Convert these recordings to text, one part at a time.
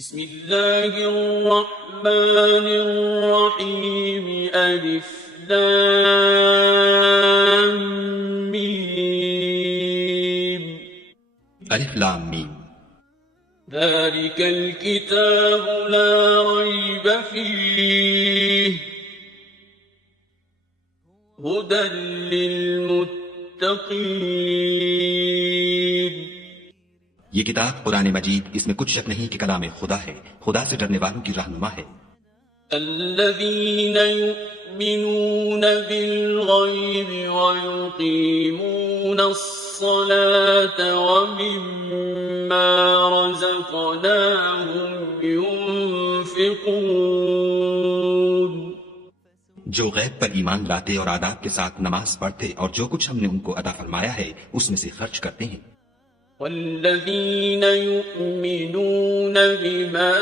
بسم اللہ الرحمن الرحیم الف لام میم الف لام میم ذلك الكتاب لا ريب فيه هدى للمتقين یہ کتاب قرآن مجید، اس میں کچھ شک نہیں کہ کلام خدا ہے، خدا سے ڈرنے والوں کی رہنما ہے۔ الذين يؤمنون بالغيب ويقيمون الصلاة ومما رزقناهم ينفقون جو غیب پر ایمان لاتے اور آداب کے ساتھ نماز پڑھتے اور جو کچھ ہم نے ان کو عطا فرمایا ہے اس میں سے خرچ کرتے ہیں۔ والذين يؤمنون بما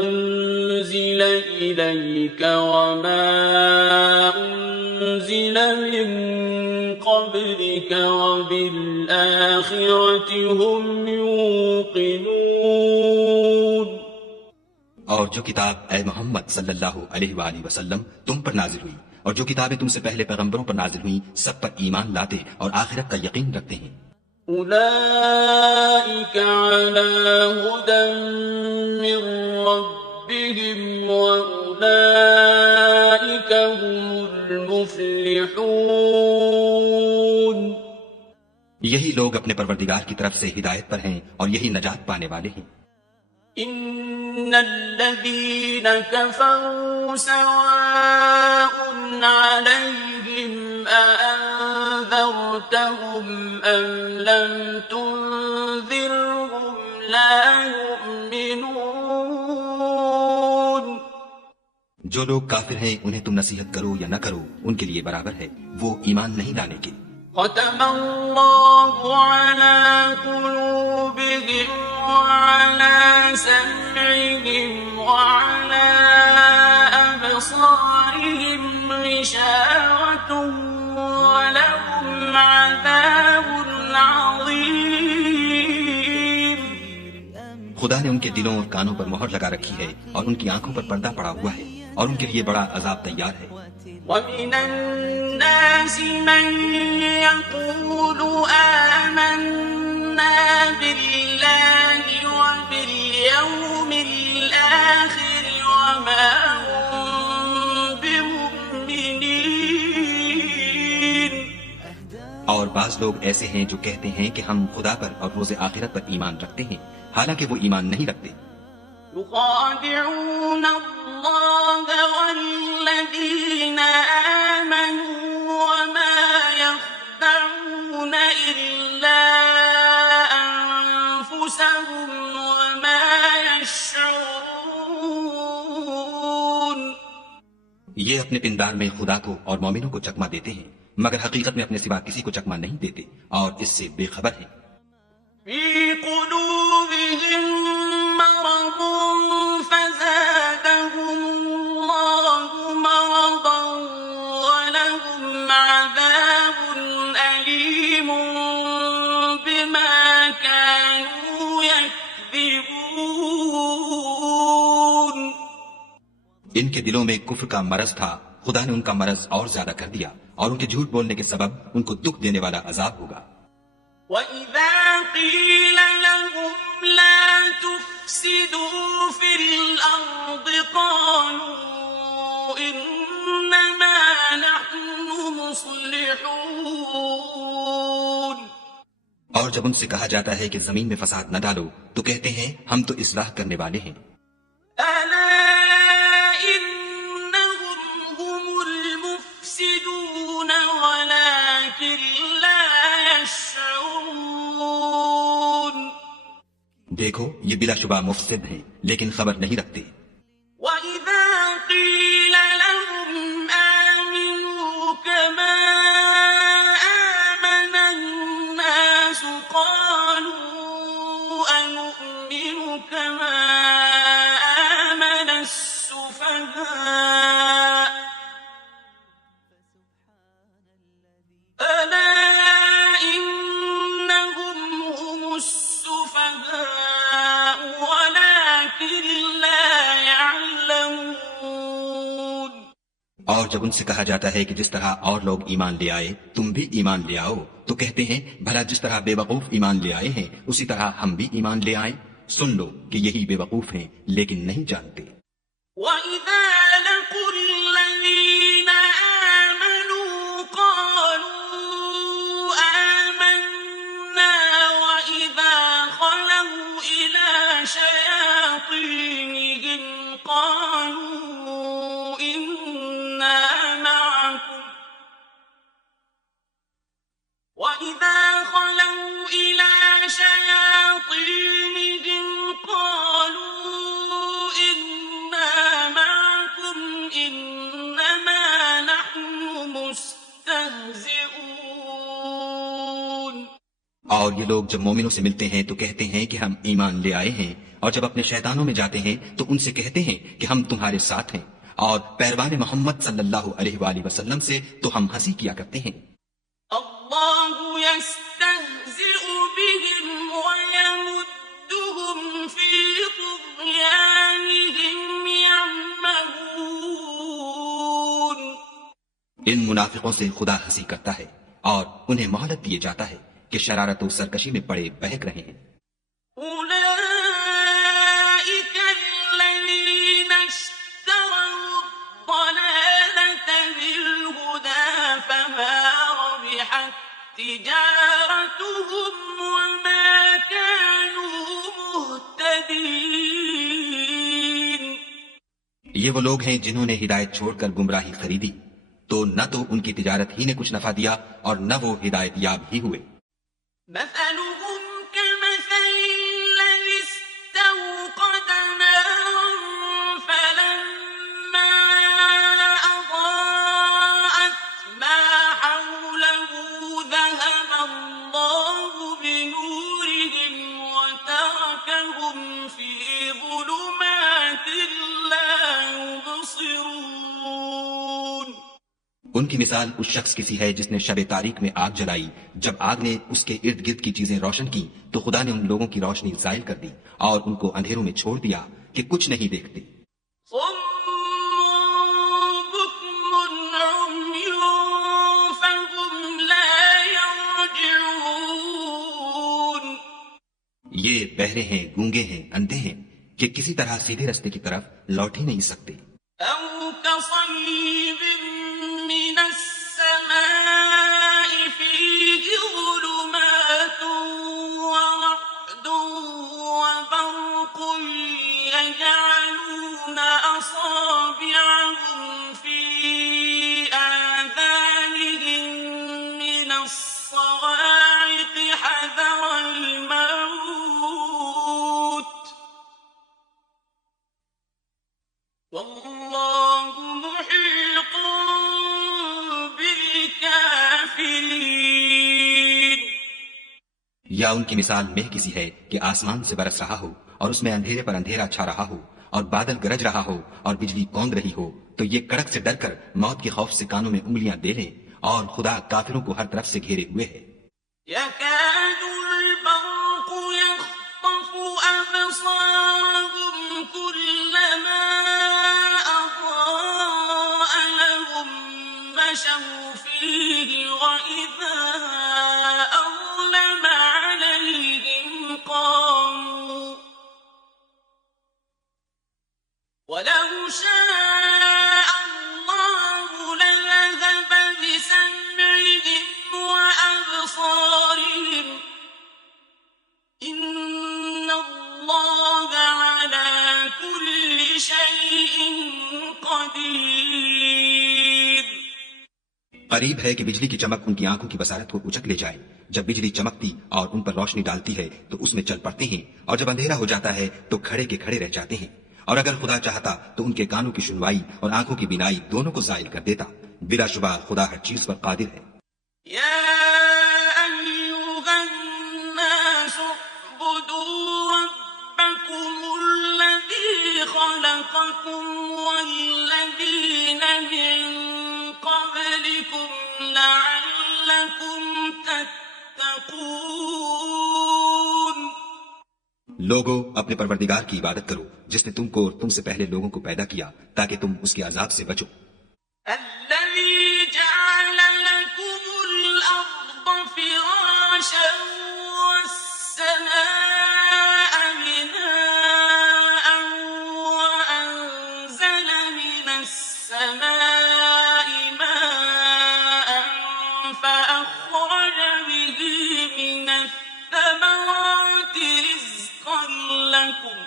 أنزل إليك وما أنزل من قبلك وبالآخرة هم يوقنون اور جو کتاب اے محمد صلی اللہ علیہ وآلہ وسلم تم پر نازل ہوئی اور جو کتابیں تم سے پہلے پیغمبروں پر نازل ہوئیں سب پر ایمان لاتے اور آخرت کا یقین رکھتے ہیں۔ أولئك على هدى من ربهم وأولئك هم المفلحون یہی لوگ اپنے پروردگار کی طرف سے ہدایت پر ہیں اور یہی نجات پانے والے ہیں۔ إن الذين كفروا سواء عليهم أأنذرتهم أم لم تنذرهم لا يؤمنون جو لوگ کافر ہیں انہیں تم نصیحت کرو یا نہ کرو ان کے لیے برابر ہے، وہ ایمان نہیں لانے کے۔ ختم الله على قلوبهم وعلى سمعهم وعلى أبصارهم غشاوة ولهم عذاب عظيم خدا نے ان کے دلوں اور کانوں پر مہر لگا رکھی ہے اور ان کی آنکھوں پر پردہ پڑا ہوا ہے اور ان کے لیے بڑا عذاب تیار ہے۔ ومن الناس من يقول آمنا بالله وباليوم الآخر وما هم بمؤمنين اور بعض لوگ ایسے ہیں جو کہتے ہیں کہ ہم خدا پر اور روز آخرت پر ایمان رکھتے ہیں، حالانکہ وہ ایمان نہیں رکھتے۔ يخادعون الله والذين آمنوا وما يخدعون إلا أنفسهم وما يشعرون یہ اپنے پندار میں خدا کو اور مومنوں کو چکما دیتے ہیں مگر حقیقت میں اپنے سوا کسی کو چکما نہیں دیتے اور اس سے بے خبر ہیں۔ في قلوبهم مرض فزادهم الله مرضا ولهم عذاب أليم بما كانوا يكذبون ان کے دلوں میں کفر کا مرض تھا، خدا نے ان کا مرض اور زیادہ کر دیا اور ان کے جھوٹ بولنے کے سبب ان کو دکھ دینے والا عذاب ہوگا۔ وَإِذَا قِيلَ لَهُمْ لَا تُفْسِدُوا فِي الْأَرْضِ قَالُوا إِنَّمَا نَحْنُ مُصْلِحُونَ اور جب ان سے کہا جاتا ہے کہ زمین میں فساد نہ ڈالو تو کہتے ہیں ہم تو اصلاح کرنے والے ہیں۔ أَلَا إِنَّهُمْ هُمُ الْمُفْسِدُونَ وَلَكِنْ لَا يَشْعُرُونَ دیکھو یہ بلا شبہ مفسد ہیں لیکن خبر نہیں رکھتے۔ وَإِذَا قِيلَ لَهُمْ آمِنُوا كَمَا آمَنَ النَّاسُ قَالُوا أَنُؤْمِنُ كَمَا آمَنَ السُّفَهَاءُ أَلَا إِنَّهُمْ هُمُ السُّفَهَاءُ وَلَا اور جب ان سے کہا جاتا ہے کہ جس طرح اور لوگ ایمان لے آئے تم بھی ایمان لے آؤ تو کہتے ہیں بھلا جس طرح بے وقوف ایمان لے آئے ہیں اسی طرح ہم بھی ایمان لے آئیں. سن لو کہ یہی بے وقوف ہیں لیکن نہیں جانتے. وَإِذَا لَقُوا الَّذِينَ آمَنُوا قَالُوا آمَنَّا وَإِذَا خَلَوْا إِلَى شَيَاطِينِهِمْ قَالُوا إِنَّا مَعَكُمْ وَإِذَا خَلَوْا إِلَى شَيَاطِينِهِمْ قَالُوا إِنَّا مَعَكُمْ إِنَّمَا نَحْنُ مُسْتَهْزِئُونَ. اور یہ لوگ جب مومنوں سے ملتے ہیں تو کہتے ہیں کہ ہم ایمان لے آئے ہیں اور جب اپنے شیطانوں میں جاتے ہیں تو ان سے کہتے ہیں کہ ہم تمہارے ساتھ ہیں اور پیروان محمد صلی اللہ علیہ وآلہ وسلم سے تو ہم ہنسی کیا کرتے ہیں. اللہ يستهزئ بهم ويمدهم في طغيانهم يعمهون. ان منافقوں سے خدا ہنسی کرتا ہے اور انہیں مہلت دیے جاتا ہے کہ شرارت و سرکشی میں پڑے بہک رہے ہیں. أولئك الذين اشتروا الضلالة بالهدى فما ربحت تجارتهم وما كانوا مهتدين. یہ وہ لوگ ہیں جنہوں نے ہدایت چھوڑ کر گمراہی خریدی تو نہ تو ان کی تجارت ہی نے کچھ نفع دیا اور نہ وہ ہدایت یاب ہی ہوئے. مثلهم كمثل الذي استوقد نارا فلما أضاءت ما حوله ذهب الله بنورهم وتركهم في ظلمات لا يبصرون. ان کی مثال اس شخص کی سی ہے جس نے شب تاریک میں آگ جلائی. جب آگ نے اس کے ارد گرد کی چیزیں روشن کی تو خدا نے ان لوگوں کی روشنی زائل کر دی اور ان کو اندھیروں میں چھوڑ دیا کہ کچھ نہیں دیکھتے. صم بكم عمي فهم لا يرجعون. یہ بہرے ہیں، گونگے ہیں، اندھے ہیں کہ کسی طرح سیدھے رستے کی طرف لوٹ ہی نہیں سکتے. أو كصيب من السماء فيه ظلمات ورعد وبرق يجعلون أصابعهم في آذانهم من الصواعق حذر الموت والله محيط بالكافرين. یا ان کی مثال مہ کی سی ہے کہ آسمان سے برس رہا ہو اور اس میں اندھیرے پر اندھیرا چھا رہا ہو اور بادل گرج رہا ہو اور بجلی کونگ رہی ہو تو یہ کڑک سے ڈر کر موت کے خوف سے کانوں میں انگلیاں دے لیں اور خدا کافروں کو ہر طرف سے گھیرے ہوئے ہے. يكاد البرق يخطف أبصارهم كلما أضاء لهم مشوا فيه وإذا أظلم عليهم قاموا ولو شاء الله لذهب بسمعهم وأبصارهم إن الله على كل شيء قدير. قریب ہے کہ بجلی کی چمک ان کی آنکھوں کی بصارت کو اچک لے جائے. جب بجلی چمکتی اور ان پر روشنی ڈالتی ہے تو اس میں چل پڑتے ہیں اور جب اندھیرا ہو جاتا ہے تو کھڑے کے کھڑے رہ جاتے ہیں. اور اگر خدا چاہتا تو ان کے کانوں کی سنوائی اور آنکھوں کی بینائی دونوں کو زائل کر دیتا. بلا شبہ خدا ہر چیز پر قادر ہے. يا أيها الناس اعبدوا ربكم الذي خلقكم والذين من قبلكم لعلكم تتقون. لوگو اپنے پروردگار کی عبادت کرو جس نے تم کو اور تم سے پہلے لوگوں کو پیدا کیا تاکہ تم اس کے عذاب سے بچو. الذي جعل لكم الأرض فراشا والسماء بناء وأنزل من السماء ماء فأخرج به من الثمرات رزقا لكم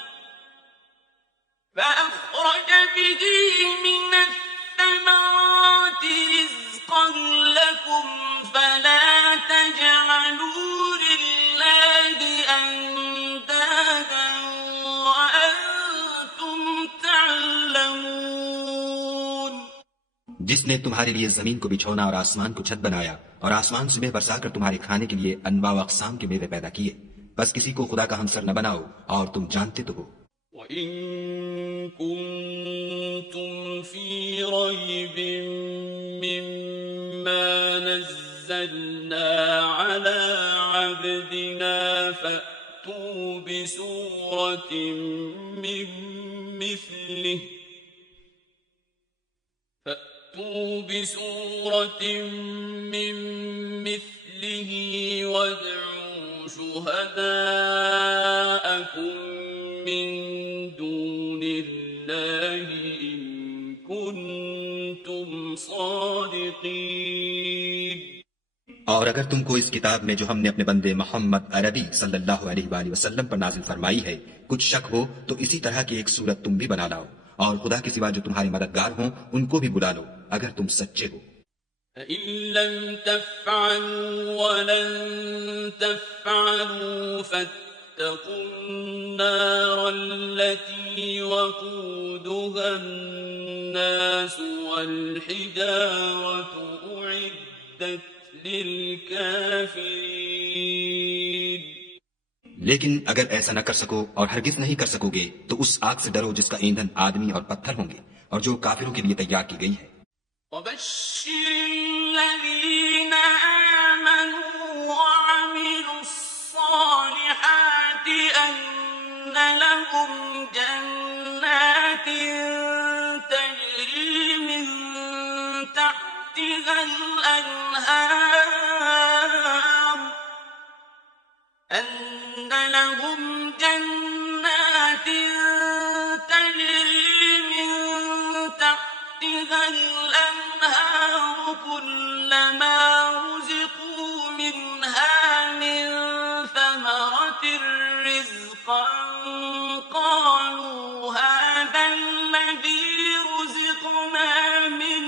فلا تجعلوا لله أندادا وأنتم تعلمون. جس نے تمہارے لیے زمین کو بچھونا اور آسمان کو چھت بنایا اور آسمان سے مے برسا کر تمہارے کھانے کے لیے انواع و اقسام کے میوے پیدا کیے، بس کسی کو خدا کا ہمسر نہ بناؤ اور تم جانتے تو ہو. وَإِن كُنتُمْ فِي رَيْبٍ مِّمَّا نَزَّلْنَا عَلَىٰ عَبْدِنَا فَأْتُوا بِسُورَةٍ مِّن مِّثْلِهِ وَادْعُوا شُهَدَاءَكُم من دون اللہ ان کنتم صادقین. اور اگر تم کو اس کتاب میں جو ہم نے اپنے بندے محمد عربی صلی اللہ علیہ وآلہ وسلم پر نازل فرمائی ہے کچھ شک ہو تو اسی طرح کی ایک صورت تم بھی بنا لاؤ، اور خدا کے سوا جو تمہارے مددگار ہوں ان کو بھی بلا لو اگر تم سچے ہو. فَإِن لَّمْ تَفْعَلُوا وَلَن تَفْعَلُوا فَاتَّقُوا النَّارَ الَّتِي وَقُودُهَا النَّاسُ وَالْحِجَارَةُ أُعِدَّتْ لِلْكَافِرِينَ. لیکن اگر ایسا نہ کر سکو اور ہرگز نہیں کر سکو گے تو اس آگ سے ڈرو جس کا ایندھن آدمی اور پتھر ہوں گے اور جو کافروں کے لیے تیار کی گئی ہے. وَبَشِّرِ الَّذِينَ آمَنُوا وَعَمِلُوا الصَّالِحَاتِ أَنَّ لَهُمْ جَنَّاتٍ تَجْرِي مِن تَحْتِهَا الْأَنْهَارُ كلما رزقوا منها من ثمرة رزقا قالوا هذا الذي رزقنا من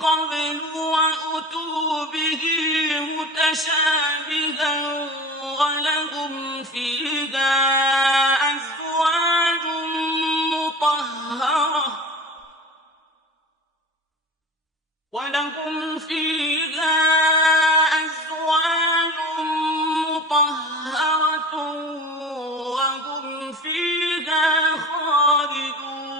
قبل وأتوا به متشابها ولهم فيها أزواج مطهرة وهم فيها خالدون.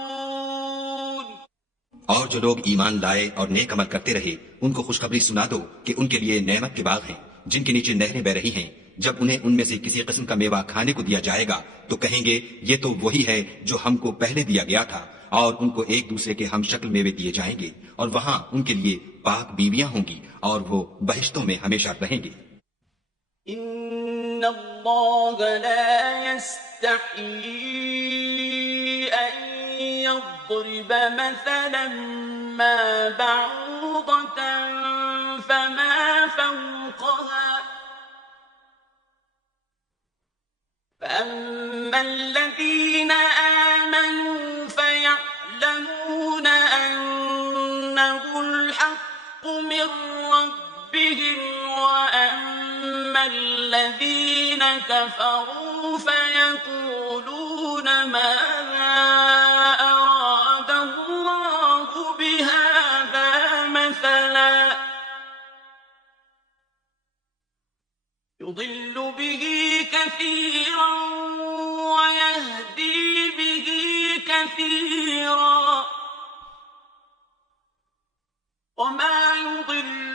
اور جو لوگ ایمان لائے اور نیک عمل کرتے رہے ان کو خوشخبری سنا دو کہ ان کے لیے نعمت کے باغ ہیں جن کے نیچے نہریں بہ رہی ہیں. جب انہیں ان میں سے کسی قسم کا میوہ کھانے کو دیا جائے گا تو کہیں گے یہ تو وہی ہے جو ہم کو پہلے دیا گیا تھا، اور ان کو ایک دوسرے کے ہم شکل میوے دیے جائیں گے اور وہاں ان کے لیے پاک بیویاں ہوں گی اور وہ بہشتوں میں ہمیشہ رہیں گے. ان اللہ لا يستحيي ان يضرب مثلا ما بعوضة فما فوقها فأما الذين آمنوا فيعلمون أنه الحق من ربهم وأما الذين كفروا فيقولون ماذا أراد الله بهذا مثلا يضل به كثيرا ويهدي به كثيرا وما يضل